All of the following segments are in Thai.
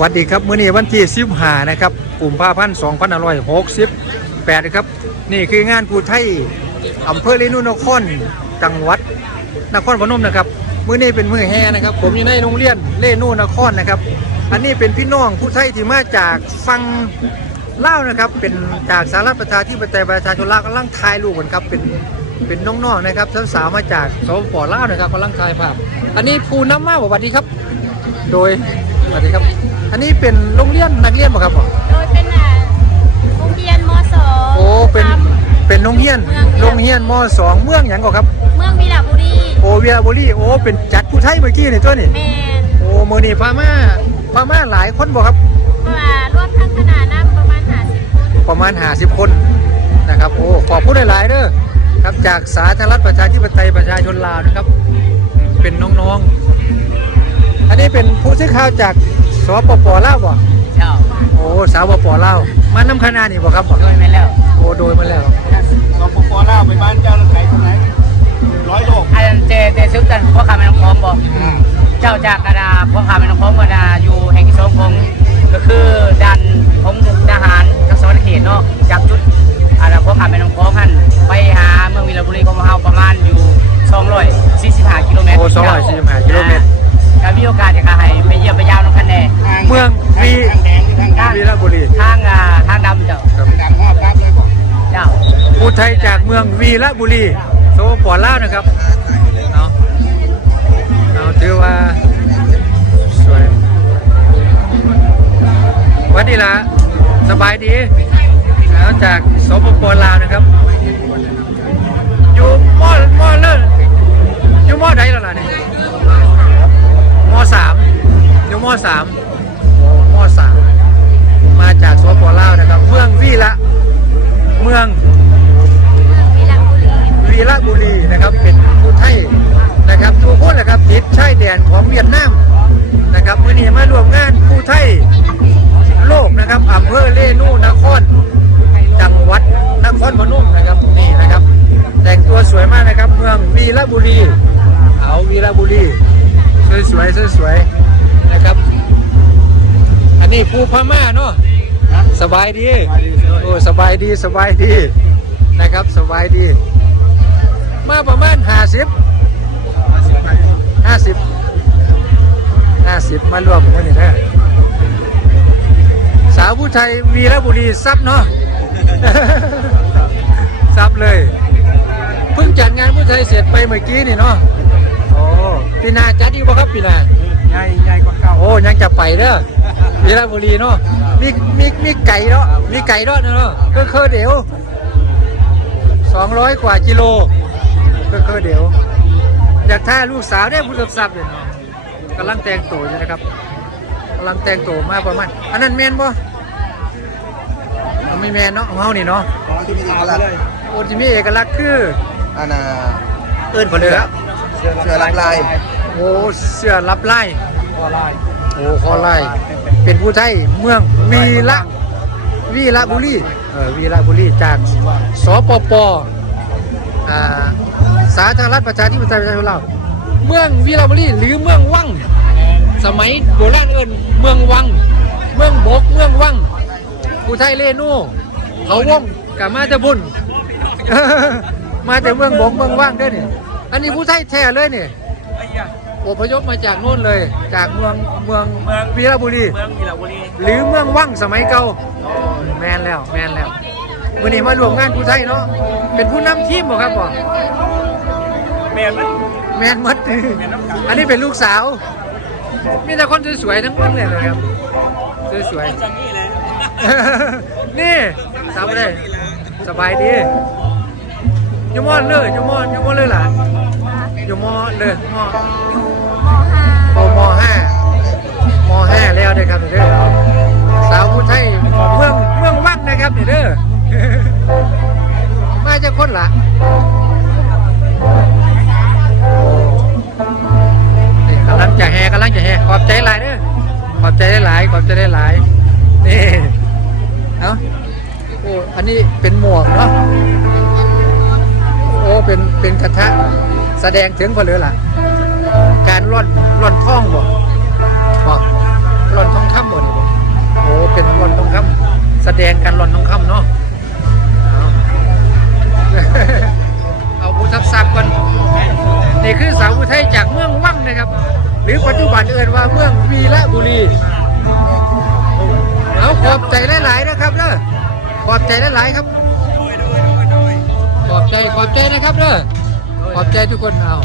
วัสดีครับมื้อนี้วันที่15นะครับกลุ่มภาพันธ์2568นะครับ นี่คืองานภูไทยอำเภอเรนูนครจังหวัดนครพนมนะครับมื้อนี้เป็นมื้อแห่นะครับ ผมอยู่ในโรงเรียนเรนูนครนะครับ อันนี้เป็นพี่น้องผู้ไทยที่มาจากฟังเล่านะครับเป็นจากสหรัฐประชาธิปไตยประชาชนลาวกำลังถ่ายรูปกันครับเป็นเป็นน้องๆนะครับสาวๆมาจากสปปลาวนะครับกำลังถ่ายภาพ อันนี้ผู้ำมาบอกสวัสดีครับ โดยสวัสดีครับ อันนี้เป็นโรงเรียนนักเรียนบ่ครับบ่โดยเป็นอ่าโรงเรียนมสองโอ้เป็นเป็นโรงเรียนโรงเรียนมสองเมืองหยังก่อนครับ เมืองวิลาบุรีโอเวียบุรีโอ้เป็นจัดผู้ไทยเมื่อกี้นี่ตัวนี่แมนโอ้มือนี่พามาพามาหลายคนบ่ครับ เพราะว่ารวมทั้งคณะน้ำประมาณ50คนประมาณ 50 คนนะครับโอ้ขอบคุณหลายๆเด้อครับจากสาธารณรัฐประชาธิปไตยประชาชนลาวนะครับอืมเป็นน้องๆ อันนี้เป็นผู้สื่อข่าวจากส ปปลาวบ่เจ้าโอ้สาวปปลาวมานำคณะนี่บ่ครับบ่โดยไปแล้วโอ้โดยมาแล้วเราปปลาวไปบ้านเจ้าแล้วไกลตรงไหนร้อยโลอันเจเจซึกกันพ่อข้าแม่น้องพร้อมบอกเจ้าจากกระดาพ่อข้าแม่น้องพร้อมกระดาอยู่แห่งที่สองของก็คือดันของมุกดาหารทั้งสองเขตเนาะจากจุดอันนั้นพ่อข้าแม่น้องพร้อมหันไปหาเมืองวิลาบุรี เมืองวีระบุรีโซปอลาวนะครับเนาะเอาถือว่าสวยวันนี้ละสบายดีแล้วจากสปปลาวนะครับ ระบุรีเอาวีระบุรีสวยสวยสวยสวยๆนะครับ อันนี้ภูพม่าเนาะสบายดีโอ้สบายดีสบายดีนะครับสบายดี มาประมาณห้าสิบห้าสิบห้าสิบมารวมกันนี่นะสาวผู้ไทยวีระบุรีซับเนาะซับเลยเพิ่งจัดงานผู้ไทยเสร็จไปเมื่อกี้นี่เนาะโอ้ปีหนาจัดอีกบ่ครับปีหนาใหญ่ใหญ่กว่าเก่าโอ้ยังจะไปเด้อวีระบุรีเนาะมีมีมีไก่เนาะมีไก่เนาะเนาะก็คือเดี๋ยวสองร้อยกว่ากิโลก็คือเดี๋ยวอยากท่าลูกสาวได้ผู้สับสับเลยเนาะกำลังแต่งตัวอยู่นะครับกำลังแต่งตัวมาประมาณอันนั้นแมนบ่เอาไม่แมนเนาะของเฮานี่เนาะของที่มีเอกลักษณ์โอ้ที่มีเอกลักษณ์คือ อันน่ะเอิ้นคนเดือเสือลายลายโอ้เสื้อรับไล่คอลายโอ้คอไล่เป็นผู้ไทยเมืองวีระวีระบุรีเออวีระบุรีจากสปปอ่าสาธารณรัฐประชาธิปไตยประชาชนลาวเมืองวีระบุรีหรือเมืองวัง สมัยโบราณเอิ้นเมืองวัง เมืองบกเมืองวังผู้ไทยเลนูเขาวงกับมาแต่บุญ มาแต่เมืองบกเมืองว่างเด้อนี่ อันนี้ผู้ไทยแท้เลยนี่อพยพมาจากโน่นเลย จากเมืองเมืองวีระบุรี เมืองวิลาบุรี หรือเมืองว่างสมัยเก่าแมนแล้วแมนแล้ววันนี้มารวมงานผู้ไทยเนาะ เป็นผู้นำทีมบ่ครับบ่แม่มันแมนหมัดอันนี้เป็นลูกสาว มีแต่คนสวยๆทั้งนั้นเลยนะครับ สวยๆจากนี้เลยนี่สาวเลยสบายดีอ ยู่มอนเลยอยู่มอนอยู่มอนเลยหลานอยู่มอเลยมออยู่มห้าโอมห้ามห้าแล้วเด้อครับเด้อสาวผู้ไทยเมืองเมืองวังนะครับนี่เด้อมาจากคนละนี่กำลังจะแห่กำลังจะแห่ขอบใจหลายเด้อขอบใจได้หลายขอบใจได้หลายนี่เอ้าโอ้อันนี้เป็นหมวกเนาะโอ้ เป็นเป็นกระทะแสดงถึงพอเหลือล่ะ การร่อนร่อนท่องบ่บอกร่อนทองคำบ่นี่บ่เป็นหล่อนทองคำแสดงกันหล่อนทองคำเนาะเอาผู้ทับศัพท์ก่อนนี่คือสาวอุทัยจากเมืองวังนะครับ หรือปัจจุบันเอ่นว่าเมืองวีระบุรีเอาขอบใจหลายๆนะครับเด้อขอบใจหลายๆครับ ใจขอบใจนะครับเด้อขอบใจทุกคนเอา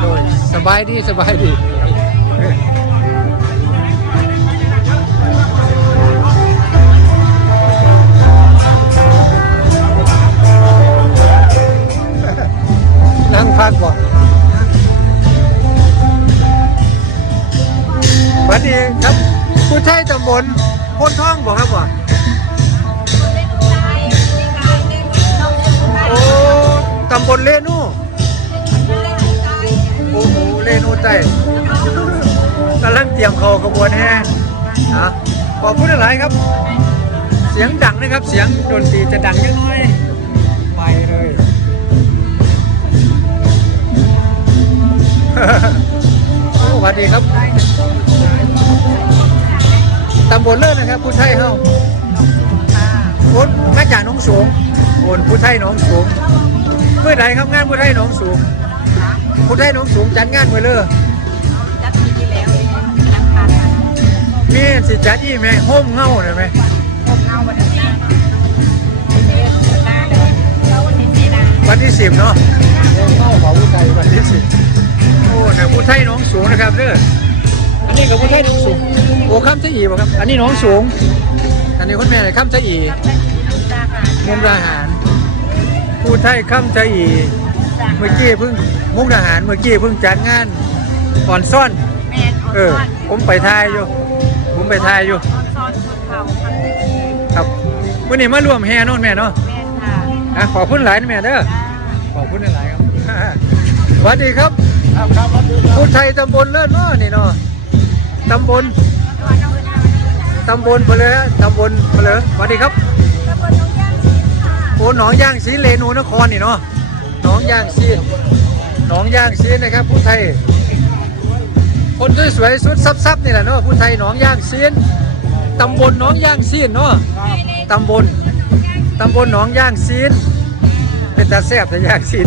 โดยสบายดีสบายดี กำลังเตรียมเขาขบวนแห่อะขอบคุณหลายครับ เสียงดังนะครับ เสียงดนตรีจะดังยังน้อยไปเลยโอ้สวัสดีครับตำบลเลิศนะครับผู้ไทยเฮาโอนมาจากน้องสูงโอนผู้ไทยน้องสูงเมื่อใดครับงานผู้ไทยน้องสูงผู้ไทยน้องสูงจัดงานเมื่อเลิก มีสิจัดยี่ไหมโฮมเงาหน่อยไหมผมเงาวันนี้เดือนหน้าเลยแล้ววันนี้สีดาวันที่สิบเนาะโฮมเงาของผู้ไทยวันที่สิบโอ้เนี่ยผู้ไทยหน้องสูงนะครับเด้ออันนี้กับผู้ไทยหน้องสูงโอ้ข้ามเจ้าอีบ่ครับ อันนี้หน้องสูง อันนี้คุณแม่เลยข้ามเจ้าอีตาหามุกดาหารผู้ไทยข้ามใจอีเมื่อกี้เพิ่งมุกดาหารเมื่อกี้เพิ่งจัดงานก่อนซ่อนแม่นเออ ผมไปทายอยู่ผม ไปทายอยู่ ซ้อนชุดเขาพันครับวันนี้มาร่วมแห่โน่นแม่เนาะแม่นค่ะอะขอบคุณหลายนะแม่เด้อ ขอบคุณหลายครับ สวัสดีครับ ครับครับครับผู้ไทยตำบลเลิศเนาะนี่เนาะตำบล ตำบลเพลอตำบลเพลอสวัสดีครับ โอ้หนองย่างศรีเลนูนครนี่เนาะหนองย่างศรีหนองย่างศรีนะครับ ผู้ไทย คนสวยๆสุดซับๆนี่แหละเนาะผู้ไทยหนองย่างศรีตำบลหนองย่างศรีเนาะตำบลตำบลหนองย่างศรีเป็นตาแซ่บแต่ย่างศรี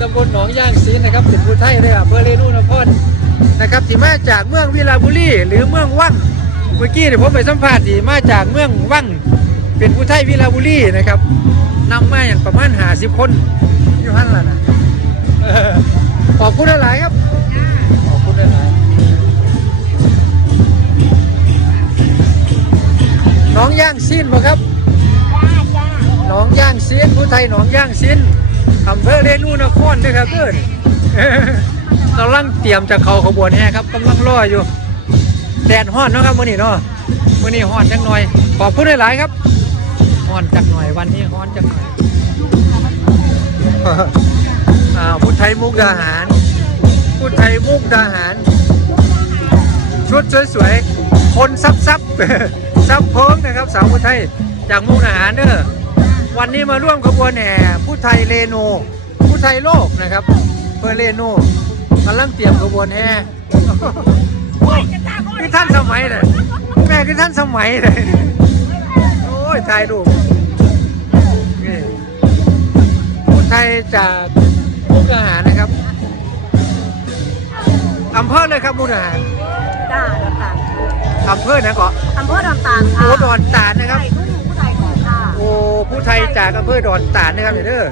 ตำบลหนองย่างศรีนนะครับเป็นผู้ไทยเลยอะเบอร์เลนูนครนะครับที่มาจากเมืองวิลาบุรีหรือเมืองวังเมื่อกี้เนี่ยผมไปสัมภาษณ์ที่มาจากเมืองวังเป็นผู้ไทยวิลาบุรีนะครับนำมาอย่างประมาณหาสิบคนอยู่หันล่ะนะขอบคุณหลายครับ น้องย่างซีนบ่ครับน้องย่างซีนผู้ไทยน้องย่างซีนอำเภอเรนูนครด้วยครับเพื่อนกำลังเตรียมจะเข้าขบวนแห่ครับกำลังรออยู่ แดดฮ้อนเนาะครับมื้อนี้เนาะมื้อนี้ฮ้อนจังหน่อย ขอบคุณหลายๆครับฮ้อนจักหน่อยวันนี้ฮ้อนจักหน่อยอ่าพุทธไทยมุกดาหารพุทธไทยมุกดาหารชุดสวยๆคนซับซับ ซับเพิงนะครับ สาวพุทธไทยจากมุกดาหารเด้อวันนี้มาร่วมขบวนแห่พุทธไทยเรโนพุทธไทยโลกนะครับเพื่อเรโนกำลังเตรียมขบวนแห่คือท่านสมัยเลยแม่คือท่านสมัยเลยโอ้ยถ่ายรูปนี่ผู้ไทยจากมุกดาหารนะครับอำเภอเลยครับมุกดาหารจ้าดอนตาล อำเภอนะเกาะอำเภอดอนตาลค่ะโอ้ดอนตาลนะครับ ไก่ทุ่งผู้ไทยของค่ะโอ้ผู้ไทยจากอำเภอดอนตาลนะครับเด้อ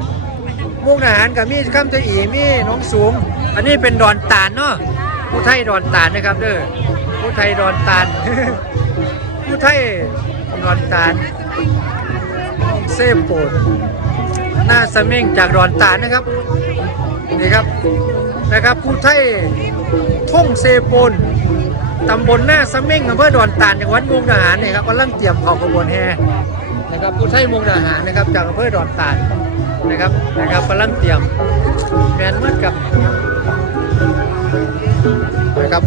มุกดาหารกับมีข้ามเจะอีมีหน้องสูง อันนี้เป็นดอนตาลเนาะผู้ไทยดอนตาลนะครับเด้อผู้ไทยดอนตาลผู้ไทยดอนตาลเซโปดหน้าสมิงจากดอนตาลนะครับนี่ครับนะครับผู้ไทยทุ่งเซโปน ตำบลหน้าสมิงอำเภอดอนตาลจังหวัดมุกดาหารนี่ครับกำลังเตรียมเข้าขบวนแห่นะครับผู้ไทยมุกดาหารนะครับจากอำเภอดอนตาลนะครับนะครับกำลังเตรียมแมนเมื่อกับนะครับ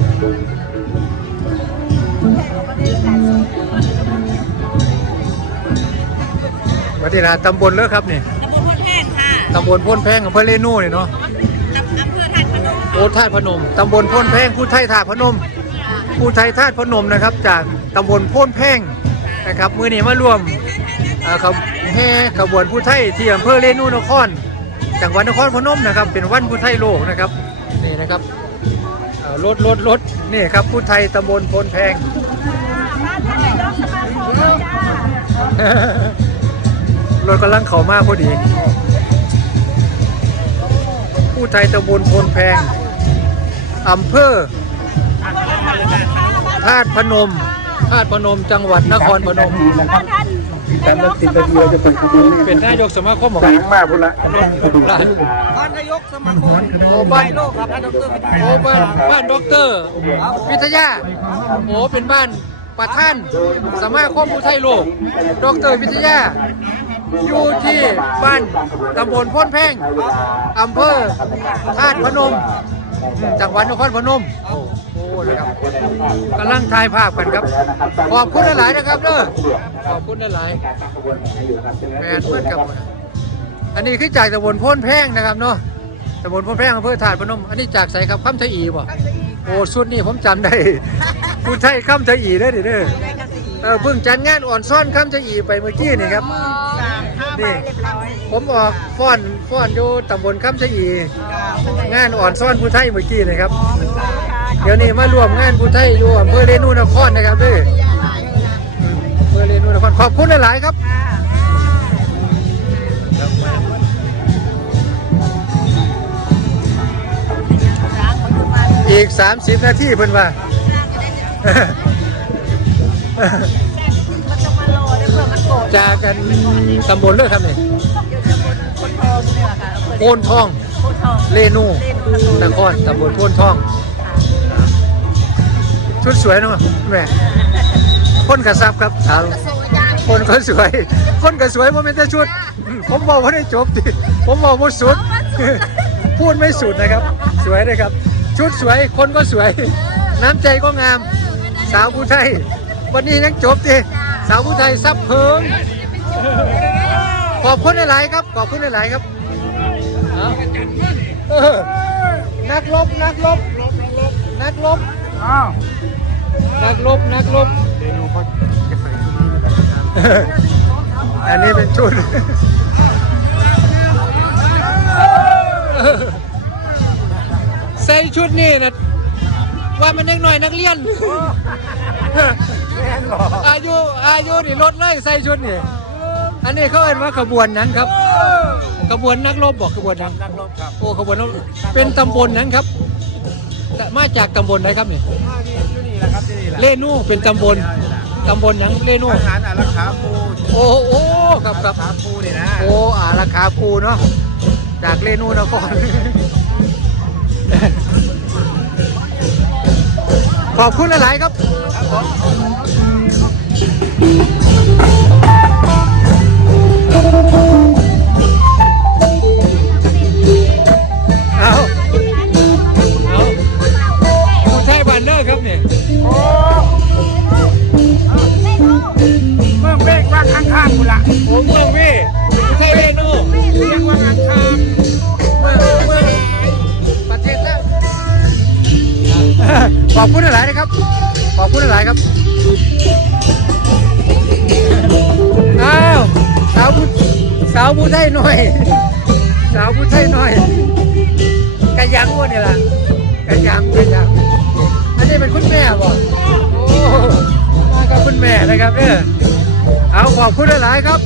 วัดดีนะตำบลเลิกครับนี่ตำบลพนแพงค่ะตำบลพ่นแพงอำเภอเรนูนี่เนาะอำเภอไทยพนมโอ้ท่าตุพนมตำบลพ่นแพงผู้ไทยท่าตุพนม ภูไทยธาตุพนมนะครับ จากตำบลโพ้นแพ่งนะครับมือนี้มาร่วมขบแห่ขบวนภูไทยที่อำเภอเรนูนครจังหวัดนครพนมนะครับ เป็นวันภูไทยโลกนะครับนี่นะครับรถรถรถนี่ครับภูไทยตำบลโพนแพงบ้านท่านนายกสมาคมจ้ารถกำลังเข้ามาพอดีผู้ไทยตำบลโพนแพงอำเภอ ธาตุพนมธาตุพนมจังหวัดนครพนมบ้านท่านการรถติดนาทีเราจะเปิดขบวนเป็นนายกสมาคมบอกแสงมากพุ่นละร้านท่านนายกสมาคมโอ้บ้านโลกครับท่านดรโอ้บ้านบ้านด็อกเตอร์ วิทยาโอ้เป็นบ้านประท่านสมาคมผู้ไทยโลกด็อกเตอร์วิทยาอยู่ที่บ้านตำบลโพ้นแพงอำเภอธาตุพนม จังหวัดนครพนมโอ้โห นะครับกำลังถ่ายภาพกันครับ ขอบคุณหลายๆนะครับเด้อขอบคุณหลายๆแมนเพื่อนกับ อันนี้คือจากตำบลโพ้นแพงนะครับเนาะตำบลโพ้นแพงอำเภอธาตุพนม อันนี้จากใสครับข้ามไทยอีบ่โอ้สุดนี่ผมจำได้คุณไทยข้ามไทยอีได้อดิเด้อเออเพิ่งจัดงานอ่อนซ่อนข้ามไทยอีไปเมื่อกี้นี่ครับนี่ผมออกฟ้อนฟ้อนอยู่ตำบลข้ามไทยอี งานอ่อนซ่อนผู้ไทยเมื่อกี้นะครับ เดี๋ยวนี้มารวมงานผู้ไทยอยู่อำเภอเรนูนครนะครับเด้วยอำเภอเรนูนครขอบคุณหลายๆครับอีก 30 นาทีเพิ่นว่ามันจะมารอได้เพื่อมันโกรธจากกันตำบลเลยครับนี่อยู่ตำบลคนทองเนี่ยค่ะอำเภอโพนทองโพนทองเรนูนครตำบลโพนทอง ชุดสวยเนาะแม่คนกระซับครับสาวคนก็สวย คนก็สวยว่าไม่ได้ชุด ผมบอกว่าได้จบดิผมบอกว่าสุด พูดไม่สุดนะครับ สวยเลยครับ ชุดสวยคนก็สวย น้ำใจก็งาม สาวผู้ไทย วันนี้ยังจบดิสาวผู้ไทยซับเพิงขอบคุณหลายๆครับ ขอบคุณหลายๆครับเอาเออนักรบนักรบนักรบ อ้าวนักรบนักรบเดี๋ยวดูเขาจะใส่ชุดนี้มาแต่งงานอันนี้เป็นชุดใส่ชุดนี่นะว่ามันเด็กหน่อยนักเรียนแม่งเหรออายุอายุนี่ลดเลยใส่ชุดนี่อันนี้เขาเรียกว่าขบวนนั้นครับขบวนนักรบบอกขบวนนั้นนักรบครับโอ้ขบวนนักรบเป็นตำบลนั้นครับแต่ มาจากตำบลไหนครับนี่อ่านี่อยู่นี่แหละครับที่นี่แหละเลนูเป็นตำบลตำบลหยังเลนูทหารอารักขาปูโอ้โอ้ครับครับขาปูนี่นะโอ้อาราคาภูเนาะจากเลนูนครขอบคุณหลาย ๆ ครับครับผม โอ้เมืองพี่ผู้ชายเลนูเรียกว่าข้างเมืองเมืองประเทศแล้วขอบคุณหลายนะครับ ขอบคุณหลายครับ อ้าว สาวผู้สาวผู้ไทยหน่อย สาวผู้ไทยหน่อยกะยังวะเนี่ยล่ะกะยังกะยังอันนี้เป็นคุณแม่บ่โอ้มากับคุณแม่นะครับเนี่ย เอาขอบคุณหลาย ๆ ครับ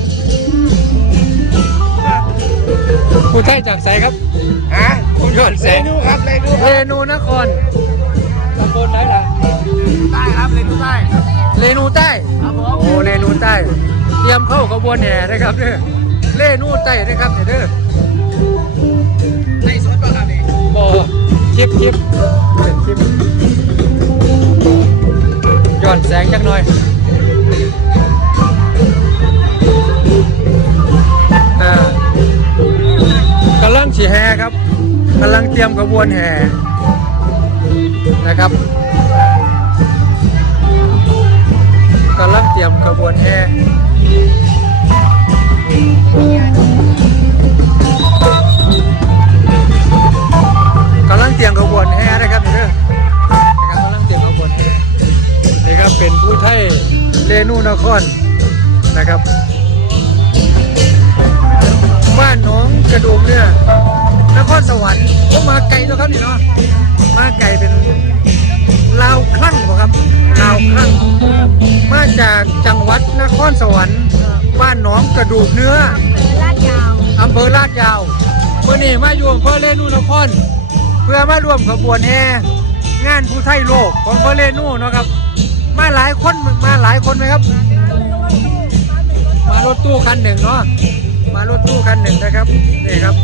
ผู้ไทยจากไสครับๆฮะคุณยอดแสเลงนูครับเลนูคเรรับนูนครตำบลไหนล่ะใต้ครับเลนูใต้เรนูใต้ครับผมโอ้เรนูใต้ เตรียมเข้าขบวนแห่นะครับเด้อเรนูใต้นะครับเนี่ยเด้อในสวนป่ะครับนี่บอคลิปคลิปเป็นคลิปย้อนแสงจักหน่อย ฉีแห่ครับกำลังเตรียมขบวนแห่นะครับกำลังเตรียมขบวนแห่กำลังเตรียมขบวนแห่นะครับเด้อนะครับกำลังเตรียมขบวนแห่เรนูนครนะครับ บ้านหน้องกระดูกเนี่ยนครสวรรค์โอ้มาไกลแล้วครับนี่เนาะมาไกลเป็นลาวคลั่งบ่ครับลาวคลั่งมาจากจังหวัดนครสวรรค์ บ้านหนองกระดูกเนื้อลาดยาวอำเภอลาดยาวเมื่อนี้มาอยู่อำเภอเรนูนคร เพื่อมาร่วมขบวนแห่งานผู้ไทยโลกของอำเภอเรนูเนาะครับ มาหลายคนมาหลายคนไหมครับ มารถตู้คันหนึ่งเนาะ มารถตู้คันหนึ่งนะครับนี่ครับ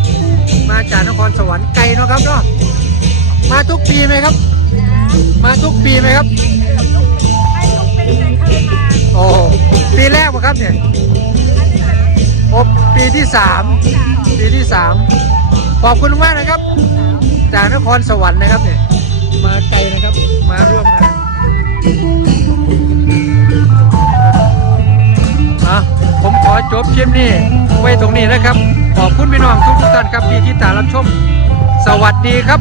มาจากนครสวรรค์ไกลเนาะครับเนาะมาทุกปีไหมครับ มาทุกปีไหมครับโอ้ปีแรกปะครับเนี่ยโอ้ปีที่สามปีที่สามขอบคุณมากนะครับ จากนครสวรรค์นะครับเนี่ยมาไกลนะครับมาร่วมงานอะ ผมขอจบคลิปนี้ไว้ตรงนี้นะครับ ขอบคุณพี่น้องทุกท่านครับที่ติดตามรับชม สวัสดีครับ